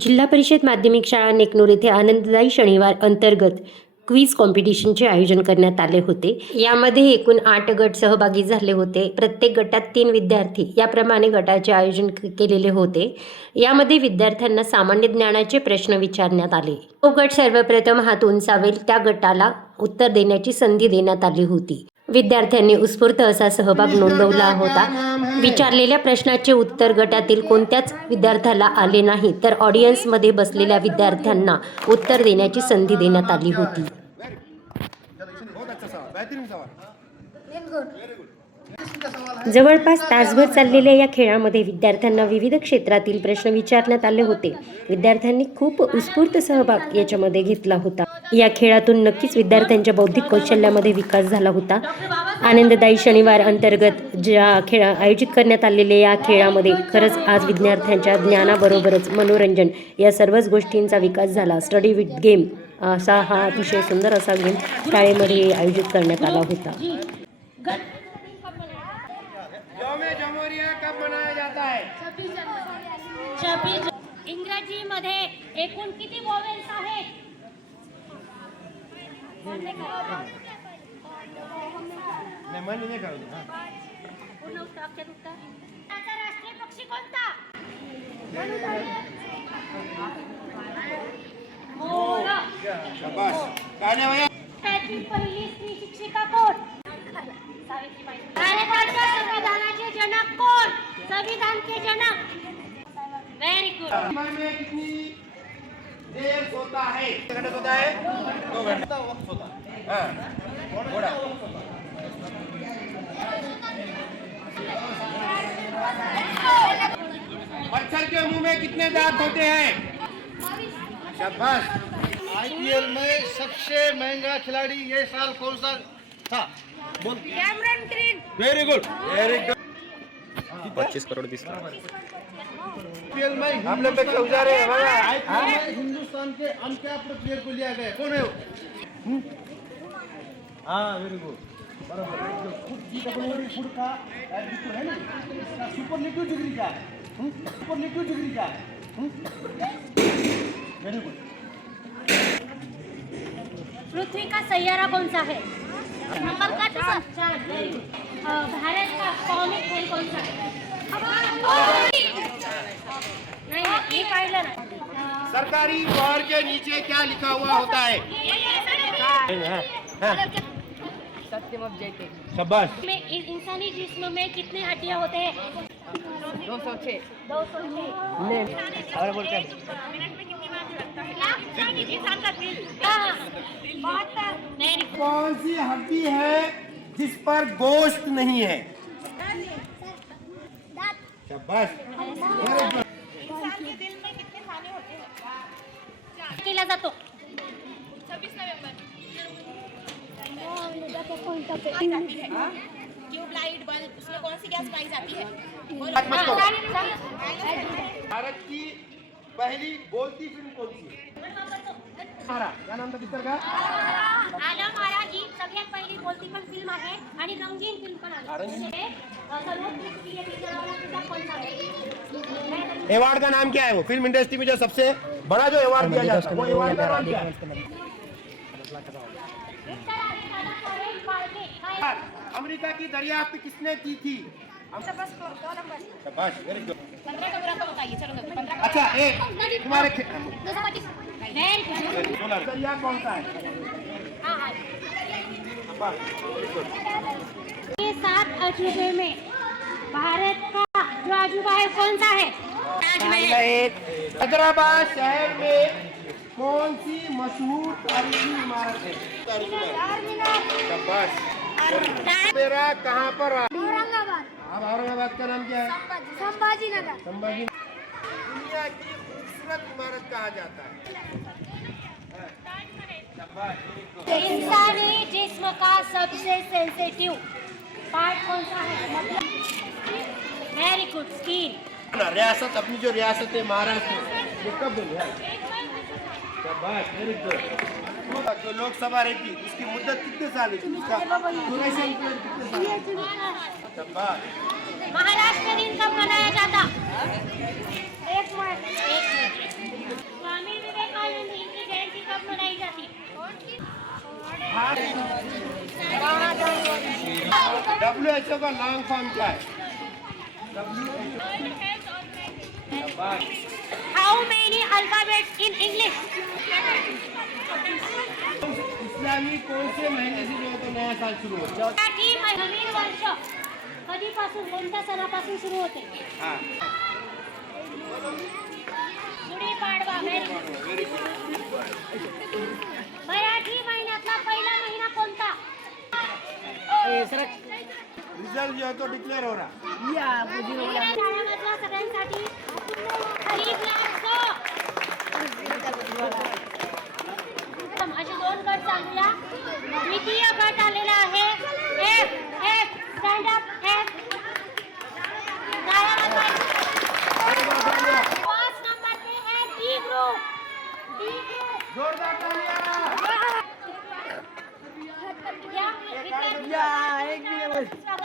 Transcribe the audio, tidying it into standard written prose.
जिल्हा परिषद माध्यमिक शाळा नेकनूर येथे आनंददायी शनिवार अंतर्गत क्विज कॉम्पिटिशनचे आयोजन करण्यात आले होते. यामध्ये एकूण 8 गट सहभागी झाले होते. प्रत्येक गटात 3 विद्यार्थी याप्रमाणे गटाचे आयोजन केलेले होते. यामध्ये विद्यार्थ्यांना सामान्य ज्ञानाचे प्रश्न विचारण्यात आले. जो गट सर्वप्रथम हात उंचावेल त्या गटाला उत्तर देण्याची संधी देण्यात आली होती. विद्यार्थ्यांनी उत्स्फूर्त असा सहभाग नोंदवला होता. विचारलेल्या प्रश्नाचे उत्तर गटातील कोणत्याच विद्यार्थ्याला आले नाही, तर ऑडियन्समध्ये बसलेल्या विद्यार्थ्यांना उत्तर देण्याची संधी देण्यात आली होती. जवळपास तासभर चाललेल्या या खेळामध्ये विद्यार्थ्यांना विविध क्षेत्रातील प्रश्न विचारण्यात आले होते. विद्यार्थ्यांनी खूप उत्स्फूर्त सहभाग याच्यामध्ये घेतला होता. या खेळातून नक्कीच विद्यार्थ्यांच्या बौद्धिक कौशल्यामध्ये विकास झाला होता. आनंददायी शनिवार अंतर्गत ज्या खेळ आयोजित करण्यात आलेल्या या खेळामध्ये खरंच आज विद्यार्थ्यांच्या ज्ञानाबरोबरच मनोरंजन या सर्वच गोष्टींचा विकास झाला. स्टडी विथ गेम असा हा अतिशय सुंदर असा गेम शाळेमध्ये आयोजित करण्यात आला होता. कब मनाया जाता है? 26 इंग्रजीमध्ये एकूण किती वॉवेल्स आहेत? पूर्ण उत्तर, अक्षर उत्तर. भारताचा राष्ट्रीय पक्षी कोणता? मोर. शाबाश. गाणे भैया. त्याची पहिली स्त्री शिक्षिका कोण? सावित्रीबाई. भारताच्या संविधानाचे जनक कोण? संविधान के जनक. Very good. में कितनी देर सोता है? कितने घंटे सोता है? 2 घंटे वक्त सोता है. हाँ. घोड़ा. मच्छर के मुंह में कितने दांत होते हैं? शाबाश. आईपीएल में सबसे महंगा खिलाड़ी ये साल कौन सा था? बोल. Cameron green. Very good. Very good. 25 crore दिसला. आईपीएल में हम लोग पे उजा रहे हैं बघा. आईपीएल में हिंदुस्तान के अनकैप्ड प्लेयर को लिया गया. कौन है वो? हाँ वेरी गुड. बराबर. फुट का जो है ना, इसका सुपरलेटिव डिग्री का है. सुपरलेटिव डिग्री का है. Very good. पृथ्वी का सैयारा कौन सा है? नंबर का 4. भारत का कॉमिक खेल कौन सा है? नहीं ये पाहिलं ना. सरकारी बोर्ड के नीचे क्या लिखा हुआ होता है? शाबाश. में इंसानी जिस्म में कितने हड्डियां होते हैं? 206. 206. और बोलते हैं. कौन सी हड्डी है जिस पर गोश्त नहीं है? शाबाश. केला जातो. 26 नवंबर. ट्यूबलाइट बल्ब उसमें कौन सी गैस पाई जाती है? भारत की पहली बोलती फिल्म कौन सी है? क्या नाम था पिक्चर का? आलम आरा ही सगळ्यात पहिली बोलती पण फिल्म आहे आणि रंगीन फिल्म पण आहे. सर्वोत्कृष्ट चित्रपट कोणता आहे? अवार्ड का नाम क्या है? वो फिल्म इंडस्ट्री में जो सबसे बड़ा जो अवार्ड दिया जाता है वो अवार्ड का नाम क्या है? अमेरिका की दरियाफ्त किसने की थी? शाबाश. Very good. 15 का बुरा तो बताइए. चलो 15 का. अच्छा ए तुम्हारे वेरी गुड. दरिया कौन सा है? हाँ हाँ. शाबाश. Very good. ये 7 अजूबे में भारत का जो अजूबा है कौन सा है? हैदराबाद शहर में कौन सी मशहूर तारीखी इमारत है? शाबाश. मेरा कहाँ पर? औरंगाबाद. अब औरंगाबाद का नाम क्या है? संभाजीनगर. संभाजी. दुनिया की खूबसूरत इमारत कहा जाता है? शाबाश. इंसानी जिस्म का सबसे सेंसिटिव पार्ट कौन सा है? मतलब वेरी गुड. स्किन. रियासत अपनी जो रियासत है महाराष्ट्र वो कब बनी है? शाबाश. Very good. जो लोकसभा रहती उसकी मुद्दत कितने साल है? उसका ड्यूरेशन कितने साल है? शाबाश. महाराष्ट्र दिन कब मनाया जाता? 1 मार्च. WHO का लॉन्ग फॉर्म क्या है? How many alphabets in English? इस्लामी कौन से महीने से जो है तो नया साल शुरू होता है? मराठी नवीन वर्ष कधीपासून कोणत्या सणापासून सुरू होते? हाँ, गुढीपाडवा. Very good. मराठी महिन्यातला पहिला महिना कोणता? रिजल्ट जो है तो डिक्लेअर हो रहा. शाळेमधल्या सगळ्यांसाठी खरीपला असो. असे दोन गट चालूया. द्वितीय गट आलेला आहे. F stand up. पाच नंबर पे है डी ग्रुप. जोरदार तालियां. या विद्यार्थी